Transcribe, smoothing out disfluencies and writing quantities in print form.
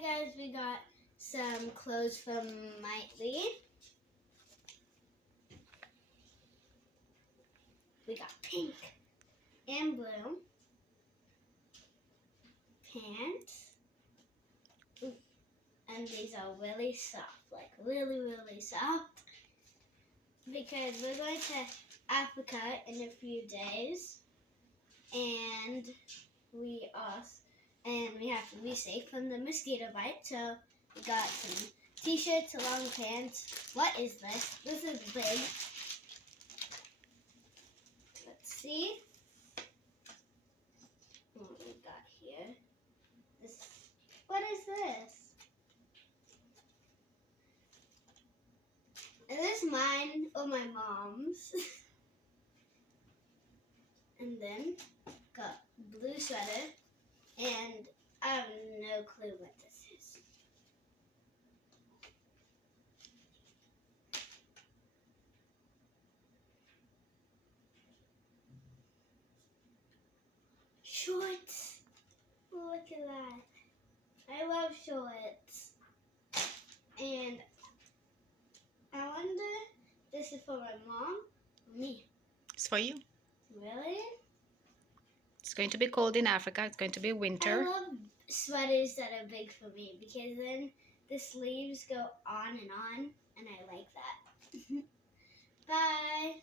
guys, we got some clothes from Miley. We got pink and blue pants. Ooh. And these are really soft, like really, really soft. Because we're going to Africa in a few days. And we have to be safe from the mosquito bite. So we got some t-shirts, long pants. What is this? This is big. Let's see what we got here. What is this? Is this mine or my mom's? And then got blue sweater, and I have no clue what this is. Shorts. Oh, look at that. I love shorts. And I wonder, this is for my mom or me? It's for you. Really? It's going to be cold in Africa. It's going to be winter. I love sweaters that are big for me because then the sleeves go on, and I like that. Bye.